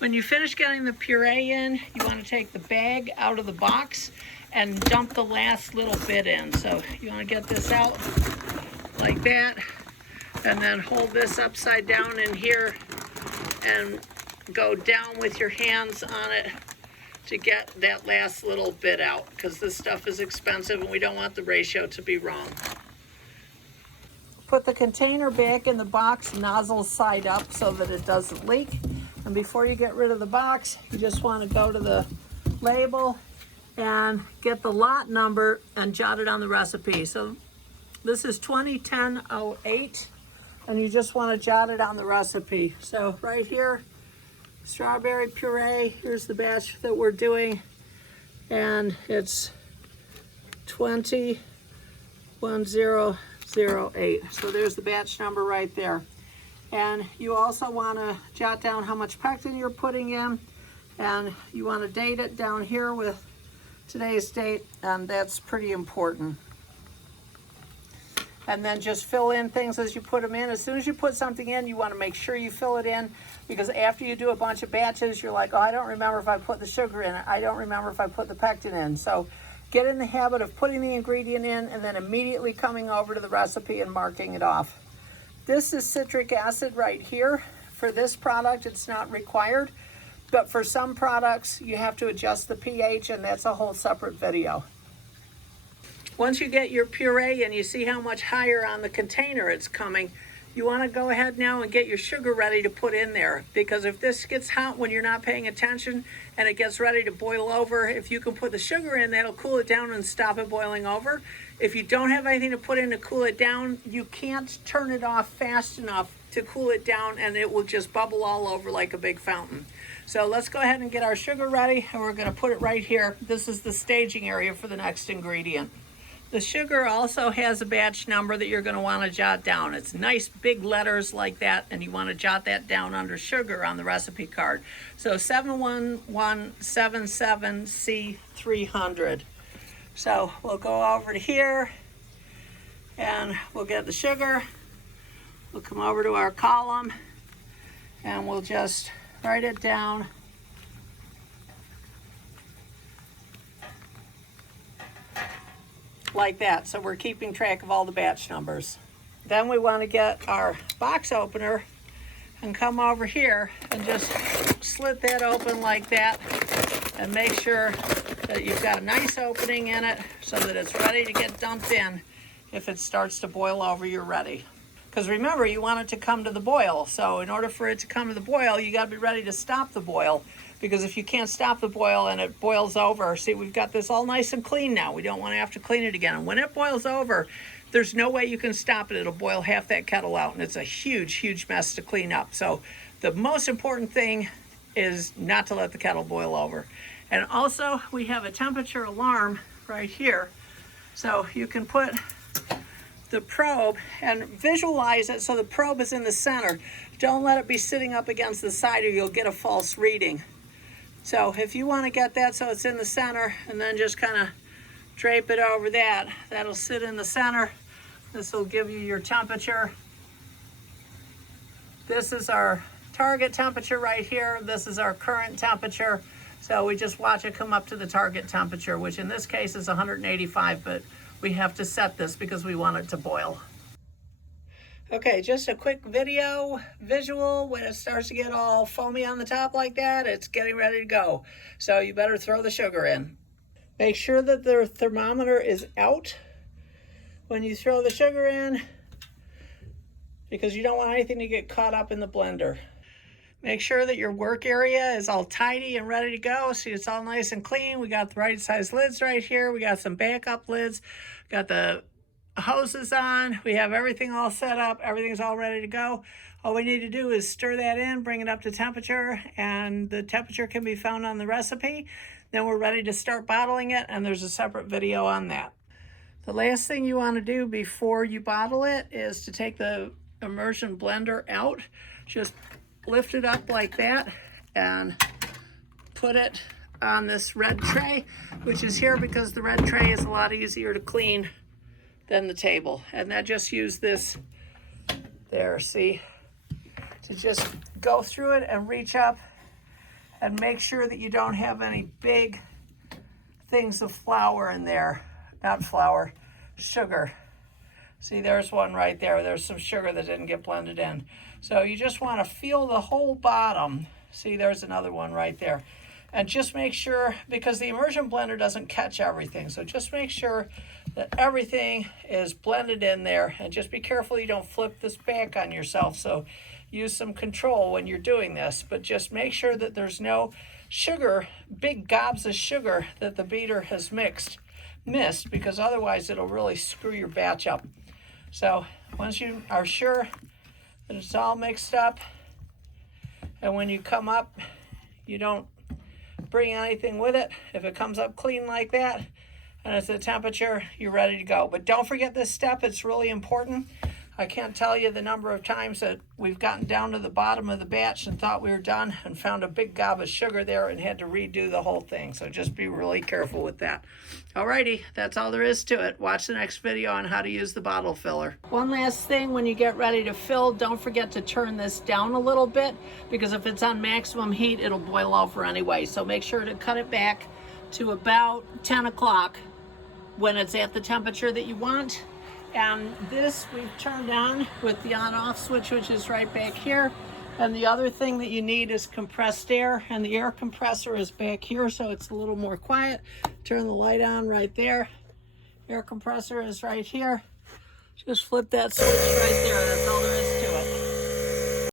When you finish getting the puree in, you want to take the bag out of the box and dump the last little bit in. So you want to get this out like that, and then hold this upside down in here and go down with your hands on it to get that last little bit out, because this stuff is expensive and we don't want the ratio to be wrong. Put the container back in the box, nozzle side up so that it doesn't leak. And before you get rid of the box, you just want to go to the label and get the lot number and jot it on the recipe. So this is 2010-08, and you just want to jot it on the recipe. So right here, strawberry puree, here's the batch that we're doing, and it's 201008. So there's the batch number right there. And you also want to jot down how much pectin you're putting in, and you want to date it down here with today's date, and that's pretty important. And then just fill in things as you put them in. As soon as you put something in, you want to make sure you fill it in, because after you do a bunch of batches, you're like, oh, I don't remember if I put the sugar in it. I don't remember if I put the pectin in. So get in the habit of putting the ingredient in and then immediately coming over to the recipe and marking it off. This is citric acid right here. For this product, it's not required, but for some products, you have to adjust the pH, and that's a whole separate video. Once you get your puree and you see how much higher on the container it's coming, you want to go ahead now and get your sugar ready to put in there, because if this gets hot when you're not paying attention and it gets ready to boil over, if you can put the sugar in, that'll cool it down and stop it boiling over. If you don't have anything to put in to cool it down, you can't turn it off fast enough to cool it down, and it will just bubble all over like a big fountain. So let's go ahead and get our sugar ready, and we're going to put it right here. This is the staging area for the next ingredient. The sugar also has a batch number that you're going to want to jot down. It's nice big letters like that, and you want to jot that down under sugar on the recipe card. So 71177C300. So we'll go over to here, and we'll get the sugar. We'll come over to our column, and we'll just write it down. Like that, so we're keeping track of all the batch numbers. Then we want to get our box opener and come over here and just slit that open like that, and make sure that you've got a nice opening in it so that it's ready to get dumped in. If it starts to boil over, you're ready. Because remember, you want it to come to the boil. So in order for it to come to the boil, you got to be ready to stop the boil. Because if you can't stop the boil and it boils over, see, we've got this all nice and clean now. We don't want to have to clean it again. And when it boils over, there's no way you can stop it. It'll boil half that kettle out, and it's a huge, huge mess to clean up. So the most important thing is not to let the kettle boil over. And also, we have a temperature alarm right here. So you can put the probe and visualize it so the probe is in the center. Don't let it be sitting up against the side, or you'll get a false reading. So if you want to get that so it's in the center, and then just kind of drape it over that, that'll sit in the center. This will give you your temperature. This is our target temperature right here. This is our current temperature. So we just watch it come up to the target temperature, which in this case is 185, but we have to set this because we want it to boil. Okay, just a quick visual. When it starts to get all foamy on the top like that, it's getting ready to go. So you better throw the sugar in. Make sure that the thermometer is out when you throw the sugar in, because you don't want anything to get caught up in the blender. Make sure that your work area is all tidy and ready to go. See, it's all nice and clean. We got the right size lids right here. We got some backup lids. Got the hoses on. We have everything all set up. Everything's all ready to go. All we need to do is stir that in, bring it up to temperature, and the temperature can be found on the recipe. Then we're ready to start bottling it, and there's a separate video on that. The last thing you want to do before you bottle it is to take the immersion blender out. Just lift it up like that and put it on this red tray, which is here because the red tray is a lot easier to clean than the table. And I just use this there, see, to just go through it and reach up And make sure that you don't have any big things of flour in there. Not flour, sugar. See, there's one right there. There's some sugar that didn't get blended in. So you just want to feel the whole bottom. See, there's another one right there. And just make sure, because the immersion blender doesn't catch everything, so just make sure that everything is blended in there, and just be careful you don't flip this back on yourself. So use some control when you're doing this, but just make sure that there's no sugar, big gobs of sugar that the beater has missed, because otherwise it'll really screw your batch up. So once you are sure that it's all mixed up, and when you come up, you don't bring anything with it. If it comes up clean like that and it's the temperature, you're ready to go. But don't forget this step, it's really important. I can't tell you the number of times that we've gotten down to the bottom of the batch and thought we were done and found a big gob of sugar there and had to redo the whole thing. So just be really careful with that. Alrighty, that's all there is to it. Watch the next video on how to use the bottle filler. One last thing, when you get ready to fill, don't forget to turn this down a little bit, because if it's on maximum heat, it'll boil over anyway. So make sure to cut it back to about 10 o'clock when it's at the temperature that you want. And this we've turned on with the on-off switch, which is right back here. And the other thing that you need is compressed air, and the air compressor is back here, so it's a little more quiet. Turn the light on right there. Air compressor is right here. Just flip that switch right there. That's all there is.